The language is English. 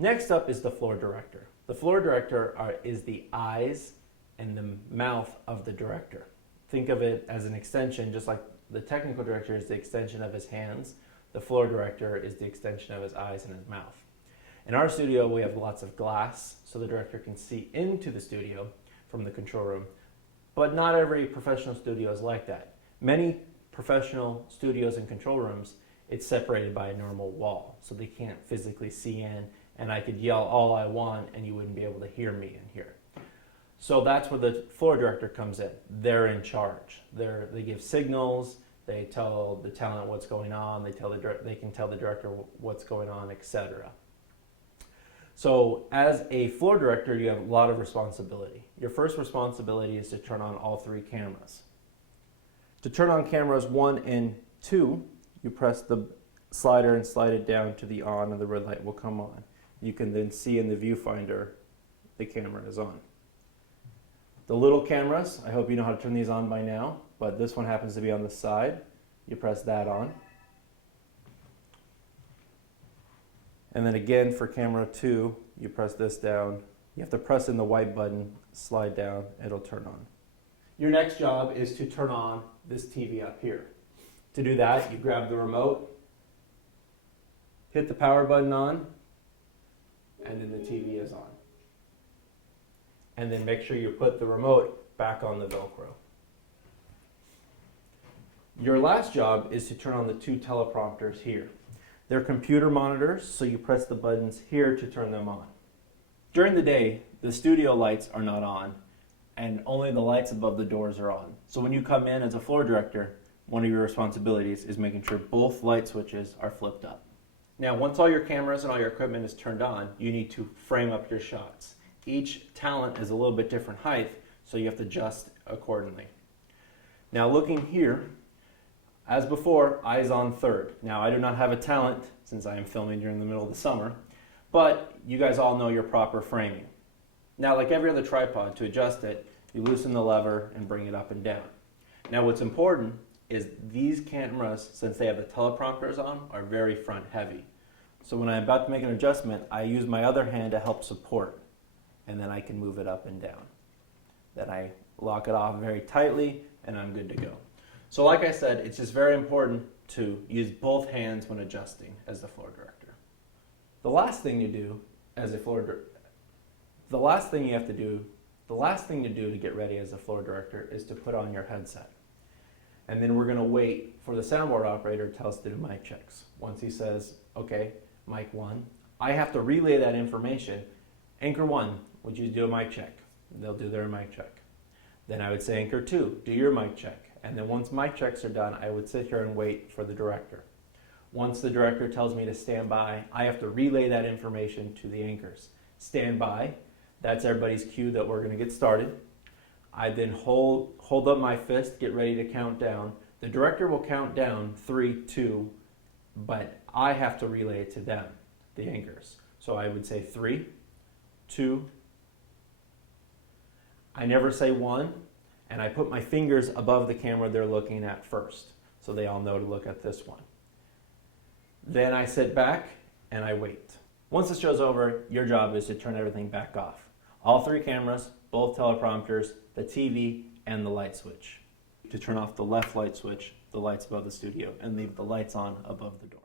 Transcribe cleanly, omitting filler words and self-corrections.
Next up is the floor director. The floor director is the eyes and the mouth of the director. Think of it as an extension, just like the technical director is the extension of his hands. The floor director is the extension of his eyes and his mouth. In our studio, we have lots of glass, so the director can see into the studio from the control room. But not every professional studio is like that. Many professional studios and control rooms, it's separated by a normal wall, so they can't physically see in, and I could yell all I want and you wouldn't be able to hear me in here. So that's where the floor director comes in. They're in charge. They give signals, they tell the talent what's going on, they can tell the director what's going on, etc. So as a floor director, you have a lot of responsibility. Your first responsibility is to turn on all 3 cameras. To turn on cameras 1 and 2, you press the slider and slide it down to the on, and the red light will come on. You can then see in the viewfinder the camera is on. The little cameras, I hope you know how to turn these on by now, but this one happens to be on the side. You press that on. And then again for camera 2, you press this down. You have to press in the white button, slide down, it'll turn on. Your next job is to turn on this TV up here. To do that, you grab the remote, hit the power button on, and then the TV is on. And then make sure you put the remote back on the Velcro. Your last job is to turn on the 2 teleprompters here. They're computer monitors, so you press the buttons here to turn them on. During the day, the studio lights are not on, and only the lights above the doors are on. So when you come in as a floor director, one of your responsibilities is making sure both light switches are flipped up. Now, once all your cameras and all your equipment is turned on, you need to frame up your shots. Each talent is a little bit different height, so you have to adjust accordingly. Now looking here, as before, eyes on third. Now I do not have a talent since I am filming during the middle of the summer, but you guys all know your proper framing. Now like every other tripod, to adjust it, you loosen the lever and bring it up and down. Now what's important is these cameras, since they have the teleprompters on, are very front heavy. So when I'm about to make an adjustment, I use my other hand to help support, and then I can move it up and down. Then I lock it off very tightly and I'm good to go. So like I said, it's just very important to use both hands when adjusting as the floor director. The last thing you do as a floor director, the last thing to do to get ready as a floor director is to put on your headset. And then we're going to wait for the soundboard operator to tell us to do mic checks. Once he says, okay, mic 1, I have to relay that information. Anchor 1, would you do a mic check? They'll do their mic check. Then I would say anchor 2, do your mic check. And then once mic checks are done, I would sit here and wait for the director. Once the director tells me to stand by, I have to relay that information to the anchors. Stand by, that's everybody's cue that we're going to get started. I then hold up my fist, get ready to count down. The director will count down 3, 2, but I have to relay it to them, the anchors. So I would say 3, 2, I never say 1, and I put my fingers above the camera they're looking at first, so they all know to look at this one. Then I sit back and I wait. Once the show's over, your job is to turn everything back off. All 3 cameras, both teleprompters, the TV, and the light switch. To turn off the left light switch, the lights above the studio, and leave the lights on above the door.